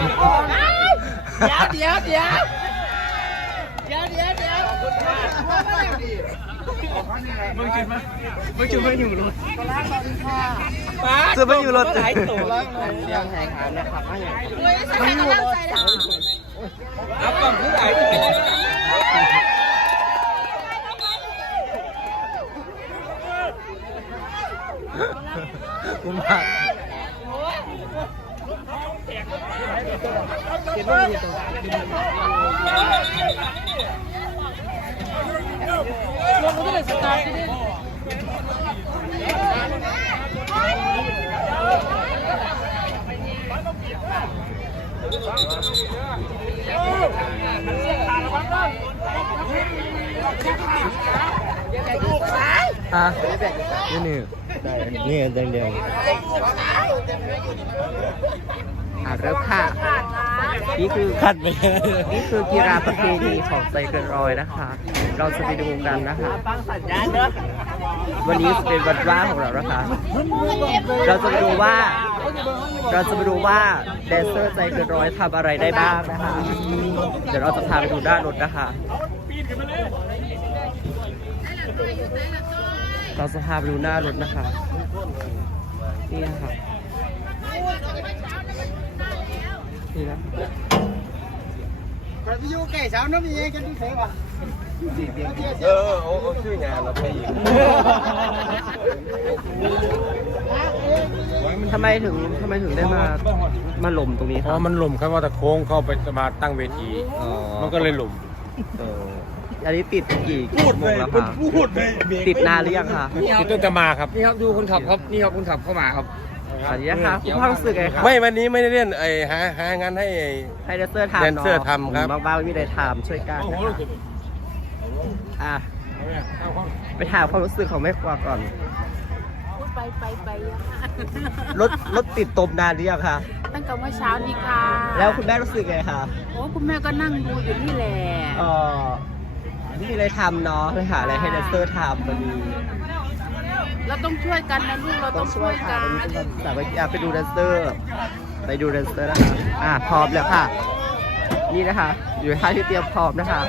เดี๋ยวเดี๋ยวเดี๋ยวเดี๋ยวเดี๋ยวมึงกินไหมมึงกินไม่อยู่รถจะไม่อยู่รถหลายตัวเสียงแหงหามนะครับไม่อย่างไม่ตั้งใจเลยเอากล่องผู้ใหญ่ตัวกูมา ลงก็เลยสตาร์ทที่นี่ อะนี่นี่ได้นี่เดียวเดียว อะเริ่มค่ะ นี่คือคัดไปเลยนี่คือกีฬาประเพณีของไซเคิลรอยนะคะ เราจะไปดูกันนะคะฟังสัญญาณเด้อวันนี้เป็นวันว่างของเรานะคะ เราจะไปดูว่า เราจะไปดูว่าแดนเซอร์ใจเกินร้อยทำอะไรได้บ้างนะคะ เดี๋ยวเราจะพาไปดูด้านรถนะคะเราจะพาไปดูหน้ารถนะคะ นี่นะคะ นี่นะพี่ยูแก่เช้าน้ำมีเองกันที่เสกว่ะเออโอ้ชื่องานเราไปอีกทำไมถึงทำไมถึงได้มามาหล่มตรงนี้เพครัราะบมันหลุมครับว่าตะโค้งเข้าไปมาตั้งเวที อ๋อ มันก็เลยหลุมเอออันนี้ติดกี่กี่โมงแล้วคะพูดเลยติดนานหรือยังคะติดตั้งแต่มาครับ นี่ครับดูคนขับครับ นี่ครับคนขับเข้ามาครับ อันนี้นะคะคุณพ่อรู้สึกไงครับไม่วันนี้ไม่ได้เล่นไอ้หาหางานให้ไอ้ให้แดนเซอร์ทำแดนเนาะเซอร์ทำครับบางบ้านไม่มีใครทำช่วยกันนะคะอะไปถามความรู้สึกของแม่ครัวก่อน พูดไปไปไปอะค่ะรถรถติดตมนานหรือยังคะตั้งแต่เมื่อเช้านี้ค่ะแล้วคุณแม่รู้สึกไงคะโอ้คุณแม่ก็นั่งดูอยู่นี่แหละเออไม่มีอะไรทำเนาะเลยหาอะไรให้แดนเซอร์ทำพอดี เราต้องช่วยกันนะลูกเราต้ต้อองงช่ช่ววยยค่ะกันวันนี้เป็นวันสามัคคีอะไปดูแดนเซอร์ ไปดูแดนเซอร์นะคะอะพร้อมแล้วค่ะ นี่นะคะ อยู่ในท่าที่เตรียมพร้อมนะคะ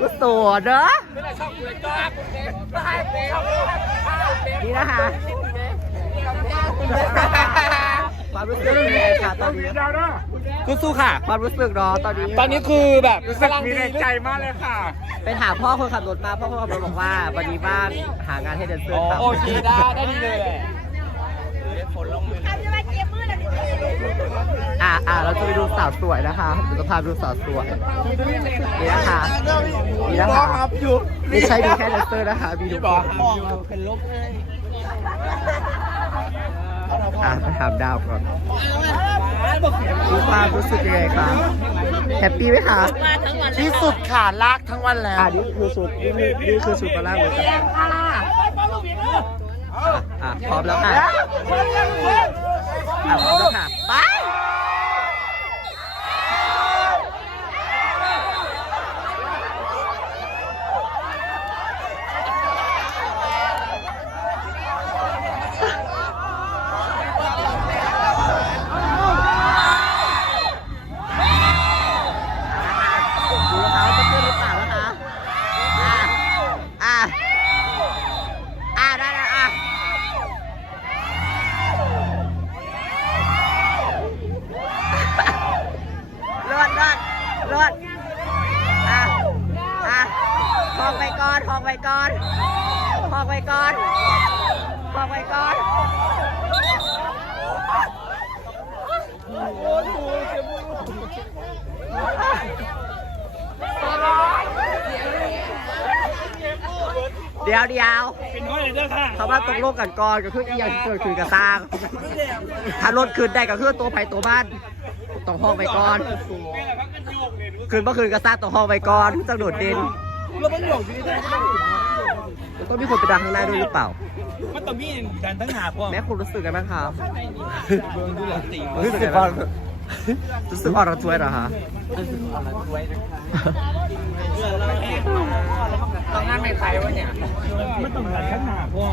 ก็โสดเนอะนี่นะคะความรู้สึก เป็นไงคะตอนนี้สู้ๆค่ะความรู้สึกเนาะตอนนี้ ตอนนี้คือแบบรู้สึกมีแรงใจมากเลยค่ะ ไปถามพ่อคนขับรถมาพ่อคนขับรถบอกว่าวันนี้ว่างหางานให้แดนเซอร์ทำโอเคได้ได้ดีเลยอ่าอ่าเราจะไปดูสาวสวยนะคะเดี๋ยวจะพาไปดูสาวสวยนี่นะคะนี่นะคะไม่ใช่มีแค่แดนเซอร์นะคะมีทุกคนเป็นลบเลยอะไป ถามดาวก่อนรู้ความรู้สึกยังไงคะแฮปปี้ไหมคะที่สุดค่ะลากทั้งวันแล้วอ่านี่คือชุดนี่นี่นี่คือชุดมาล่างเลยค่ะอะอะพร้อมแล้วค่ะอะพร้อมแล้วค่ะไปดูนะคะว่าจะขึ้นหรือเปล่านะคะ อะ อะ อะ ได้แล้วอะ รอดรอดรอดอะ อะพ อนพองไปก่อนพองไปก่อนพองไปก่อนเดี๋ยวเดี๋ยวเขาว่าตกลงกันก่อนก็คืออีกอย่างที่เกิดขึ้นกับสร้างถ้ารถคืนได้ก็คือตัวไผ่ตัวบ้านต้องห้องไปก่อน คืนเมื่อคืนก็สร้างต้องห้องไปก่อนจังโดดเด่น แล้วมันหยอกอยู่ที่ไหนต้องมีคนไปดังข้างหน้าด้วยหรือเปล่า มันต้องมีการทั้งหาพวกแม่คุณรู้สึกไงบ้างครับเบื้องดูหลังตีรู้สึกไงบ้างรู้สึกอ่อนระทวยเหรอฮะต้องงานไม่ไทยวะเนี่ยมันต้องการทั้งหาพวก